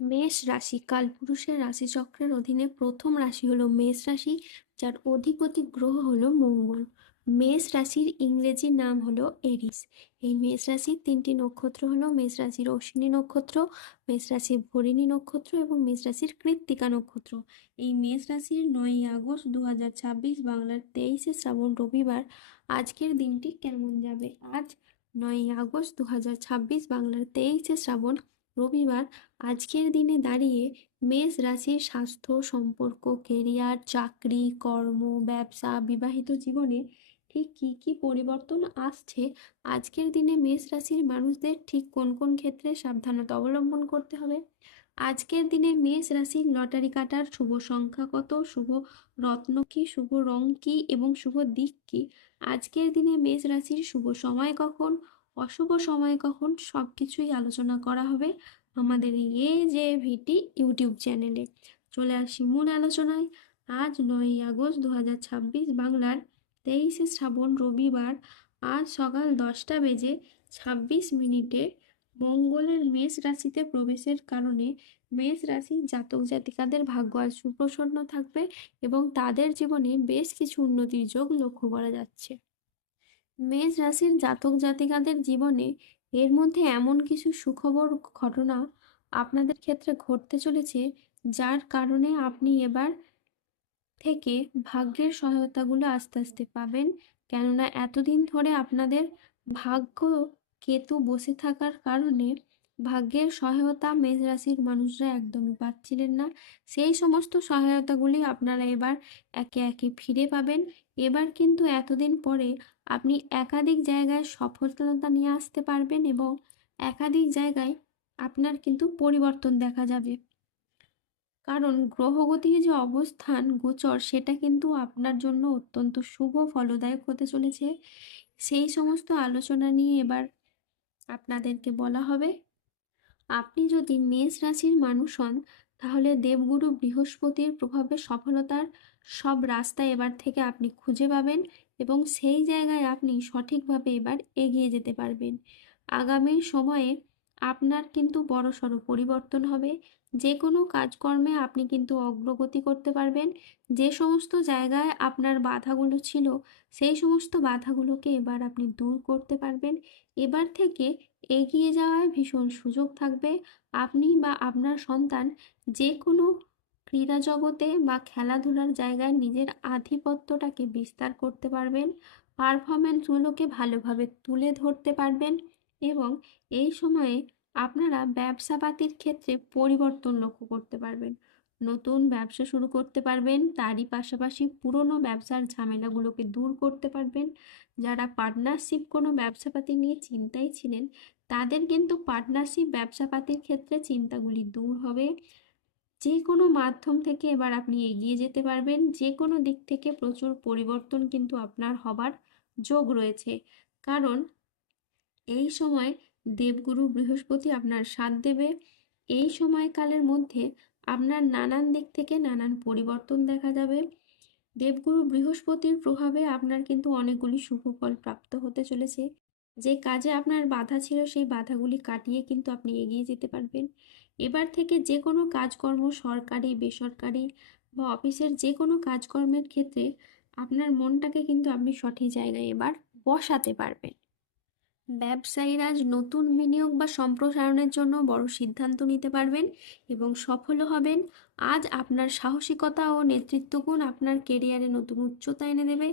মেষ রাশি কালপুরুষের রাশিচক্রের অধীনে প্রথম রাশি হলো মেষ রাশি, যার অধিপতি গ্রহ হলো মঙ্গল। মেষ রাশির ইংরেজি নাম হলো এরিস। এই মেষ রাশির তিনটি নক্ষত্র হলো মেষ রাশির অশ্বিনী নক্ষত্র, মেষ রাশির ভরিণী নক্ষত্র এবং মেষ রাশির কৃত্তিকা নক্ষত্র। এই মেষ রাশির 9ই আগস্ট 2026 বাংলার 23শে শ্রাবণ রবিবার আজকের দিনটি কেমন যাবে? আজ 9ই আগস্ট 2026 বাংলার 23শে শ্রাবণ রবিবার আজকের দিনে দাঁড়িয়ে মেষ রাশির স্বাস্থ্য, সম্পর্ক, কেরিয়ার, চাকরি, কর্ম, ব্যবসা, বিবাহিত জীবনে ঠিক কী কী পরিবর্তন আসছে, আজকের দিনে মেষ রাশির মানুষদের ঠিক কোন কোন ক্ষেত্রে সাবধানতা অবলম্বন করতে হবে, আজকের দিনে মেষ রাশির লটারি কাটার শুভ সংখ্যা কত, শুভ রত্ন কি, শুভ রং কি এবং শুভ দিক কি, আজকের দিনে মেষ রাশির শুভ সময় কখন, অশুভ সময় কখন, সব কিছুই আলোচনা করা হবে আমাদের AJVT ইউটিউব চ্যানেলে। চলে আসি মূল আলোচনায়। আজ 9ই আগস্ট 2026 বাংলার 23শে শ্রাবণ রবিবার আজ সকাল 10টা বেজে 26 মিনিটে মঙ্গলের মেষ রাশিতে প্রবেশের কারণে মেষ রাশির জাতক জাতিকাদের ভাগ্য আজ সুপ্রসন্ন থাকবে এবং তাদের জীবনে বেশ কিছু উন্নতির যোগ লক্ষ্য করা যাচ্ছে। মেষ রাশির জাতক জাতিকাদের জীবনে এর মধ্যে এমন কিছু সুখবর ঘটনা আপনাদের ক্ষেত্রে ঘটতে চলেছে, যার কারণে আপনি এবার থেকে ভাগ্যের সহায়তাগুলো আস্তে আস্তে পাবেন। কেননা এতদিন ধরে আপনাদের ভাগ্য কেতু বসে থাকার কারণে ভাগ্যের সহায়তা মেষ রাশির মানুষরা একদমই পাচ্ছিলেন না। সেই সমস্ত সহায়তাগুলি আপনারা এবার একে একে ফিরে পাবেন। এবার কিন্তু এতদিন পরে আপনি একাধিক জায়গায় সফলতা নিয়ে আসতে পারবেন এবং একাধিক জায়গায় আপনার কিন্তু পরিবর্তন দেখা যাবে। কারণ গ্রহগতির যে অবস্থান গোচর সেটা কিন্তু আপনার জন্য অত্যন্ত শুভ ফলদায়ক হতে চলেছে। সেই সমস্ত আলোচনা নিয়ে এবার আপনাদেরকে বলা হবে। আপনি যদি মেষ রাশির মানুষ হন, তাহলে দেবগুরু বৃহস্পতির প্রভাবে সফলতার সব রাস্তা এবার থেকে আপনি খুঁজে পাবেন এবং সেই জায়গায় আপনি সঠিকভাবে এবার এগিয়ে যেতে পারবেন। আগামী সময়ে আপনার কিন্তু বড়সড় পরিবর্তন হবে। যে কোনো কাজকর্মে আপনি কিন্তু অগ্রগতি করতে পারবেন। যে সমস্ত জায়গায় আপনার বাধাগুলো ছিল, সেই সমস্ত বাধাগুলোকে এবার আপনি দূর করতে পারবেন। এবার থেকে এগিয়ে যাওয়ার ভীষণ সুযোগ থাকবে। আপনি বা আপনার সন্তান যে কোনো ক্রীড়া জগতে বা খেলাধুলার জায়গায় নিজের আধিপত্যটাকে বিস্তার করতে পারবেন, পারফরমেন্সগুলোকে ভালোভাবে তুলে ধরতে পারবেন এবং এই সময়ে আপনারা ব্যবসাপাতির ক্ষেত্রে পরিবর্তন লক্ষ্য করতে পারবেন। নতুন ব্যবসা শুরু করতে পারবেন, তারই পাশাপাশি পুরনো ব্যবসার ঝামেলাগুলোকে দূর করতে পারবেন। যারা পার্টনারশিপ কোনো ব্যবসাপাতি নিয়ে চিন্তায় ছিলেন, তাদের কিন্তু পার্টনারশিপ ব্যবসাপাতির ক্ষেত্রে চিন্তাগুলি দূর হবে। যে কোনো মাধ্যম থেকে এবার আপনি এগিয়ে যেতে পারবেন। যে কোনো দিক থেকে প্রচুর পরিবর্তন কিন্তু আপনার হবার যোগ রয়েছে। কারণ এই সময় দেবগুরু বৃহস্পতি আপনার সাথ দেবে। এই সময়কালের মধ্যে আপনার নানান দিক থেকে নানান পরিবর্তন দেখা যাবে। দেবগুরু বৃহস্পতির প্রভাবে আপনার কিন্তু অনেকগুলি শুভ ফল প্রাপ্ত হতে চলেছে। যে কাজে আপনার বাধা ছিল, সেই বাধাগুলি কাটিয়ে কিন্তু আপনি এগিয়ে যেতে পারবেন। এবার থেকে যে কোনো কাজকর্ম, সরকারি বেসরকারি বা অফিসের যে কোনো কাজকর্মের ক্ষেত্রে আপনার মনটাকে কিন্তু আপনি সঠিক জায়গায় এবার বসাতে পারবেন। ব্যবসায়ীরা আজ নতুন বিনিয়োগ বা সম্প্রসারণের জন্য বড় সিদ্ধান্ত নিতে পারবেন এবং সফলও হবেন। আজ আপনার সাহসিকতা ও নেতৃত্বগুণ আপনার কেরিয়ারে নতুন উচ্চতা এনে দেবে।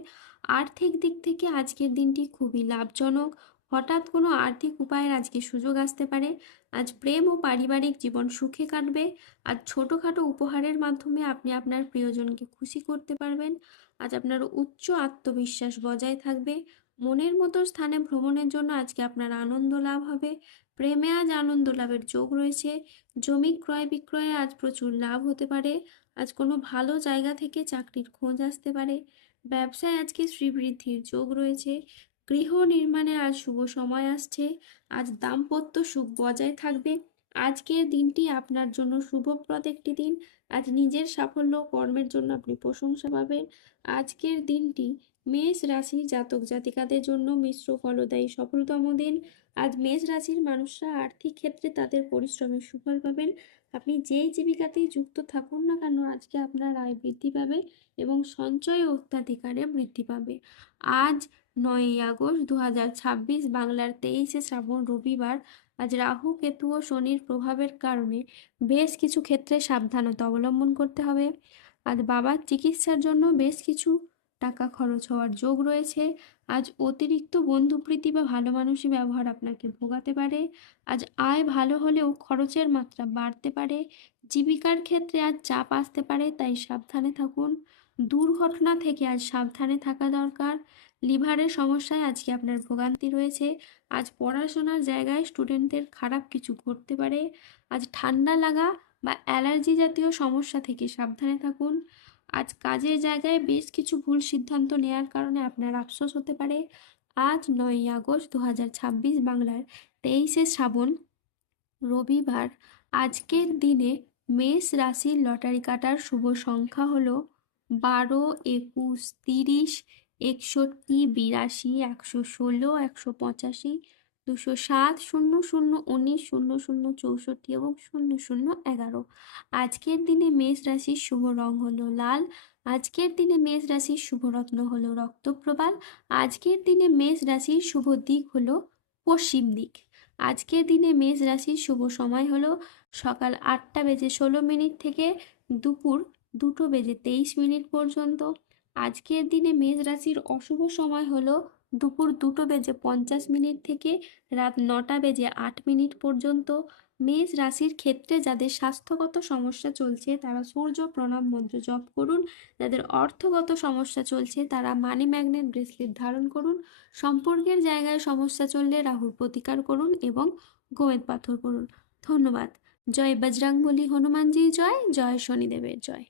আর্থিক দিক থেকে আজকের দিনটি খুবই লাভজনক। হঠাৎ কোনো আর্থিক উপায়ের আজকে সুযোগ আসতে পারে। আজ প্রেম ও পারিবারিক জীবন সুখে কাটবে। আজ ছোটোখাটো উপহারের মাধ্যমে আপনি আপনার প্রিয়জনকে খুশি করতে পারবেন। আজ আপনার উচ্চ আত্মবিশ্বাস বজায় থাকবে। মনের মতো স্থানে ভ্রমণের জন্য আজকে আপনার আনন্দ লাভ হবে। প্রেমে আজ আনন্দ লাভের যোগ রয়েছে। জমি ক্রয় বিক্রয়ে আজ প্রচুর লাভ হতে পারে। আজ কোনো ভালো জায়গা থেকে চাকরির খোঁজ আসতে পারে। ব্যবসায় আজকে শ্রীবৃদ্ধির যোগ রয়েছে। গৃহ নির্মাণে আজ শুভ সময় আসছে। আজ দাম্পত্য সুখ বজায় থাকবে। আজকের দিনটি আপনার জন্য শুভপ্রদ একটি দিন। আজ নিজের সাফল্য কর্মের জন্য আপনি প্রশংসা পাবেন। আজকের দিনটি মেষ রাশির জাতক জাতিকাদের জন্য মিশ্র ফলদায়ী সফলতম দিন। আজ মেষ রাশির মানুষরা আর্থিক ক্ষেত্রে তাদের পরিশ্রমের সুফল পাবেন। আপনি যেই জীবিকাতেই যুক্ত থাকুন না কেন, আজকে আপনার আয় বৃদ্ধি পাবে এবং সঞ্চয় অত্যাধিকারে বৃদ্ধি পাবে। আজ 9ই আগস্ট 2026, বাংলার 23শে শ্রাবণ, রবিবার। আজ রাহু, কেতু ও শনির প্রভাবের কারণে বেশ কিছু ক্ষেত্রে সাবধানতা অবলম্বন করতে হবে। আজ বাবার চিকিৎসার জন্য বেশ কিছু টাকা খরচ হওয়ার যোগ রয়েছে। আজ অতিরিক্ত বন্ধুপ্রীতি বা ভালো মানুষি ব্যবহার আপনাকে ভোগাতে পারে। আজ আয় ভালো হলেও খরচের মাত্রা বাড়তে পারে। জীবিকার ক্ষেত্রে আজ চাপ আসতে পারে, তাই সাবধানে থাকুন। দুর্ঘটনা থেকে আজ সাবধানে থাকা দরকার। লিভারের সমস্যায় আজকে আপনার ভোগান্তি রয়েছে। আজ পড়াশোনার জায়গায় স্টুডেন্টদের খারাপ কিছু ঘটতে পারে। আজ ঠান্ডা লাগা বা অ্যালার্জি জাতীয় সমস্যা থেকে সাবধানে থাকুন। আজ কাজের জায়গায় বেশ কিছু ভুল সিদ্ধান্ত নেওয়ার কারণে আপনার আফসোস হতে পারে। আজ 9ই আগস্ট 2026, বাংলার 23শে শ্রাবণ, রবিবার। আজকের দিনে মেষ রাশির লটারি কাটার শুভ সংখ্যা হলো 12, 21, 30, 61, 82, 116, 185, 207, 00, 19, 00, 64 এবং 0011। আজকের দিনে মেষ রাশির শুভ রং হলো লাল। আজকের দিনে মেষ রাশির শুভ রত্ন হলো রক্তপ্রবাল। আজকের দিনে মেষ রাশির শুভ দিক হলো পশ্চিম দিক। আজকের দিনে মেষ রাশির শুভ সময় হলো সকাল 8টা বেজে 16 মিনিট থেকে দুপুর 2টো বেজে 23 মিনিট পর্যন্ত। আজকের দিনে মেষ রাশির অশুভ সময় হলো দুপুর 2টো বেজে 50 মিনিট থেকে রাত 9টা বেজে 8 মিনিট পর্যন্ত। মেষ রাশির ক্ষেত্রে যাদের স্বাস্থ্যগত সমস্যা চলছে তারা সূর্য প্রণাম মন্ত্র জপ করুন। যাদের অর্থগত সমস্যা চলছে তারা মানি ম্যাগনেট ব্রেসলেট ধারণ করুন। সম্পর্কের জায়গায় সমস্যা চললে রাহুর প্রতিকার করুন এবং গোমেদ পাথর করুন। ধন্যবাদ। জয় বজরংবলী, হনুমানজির জয়, জয় শনিদেবের জয়।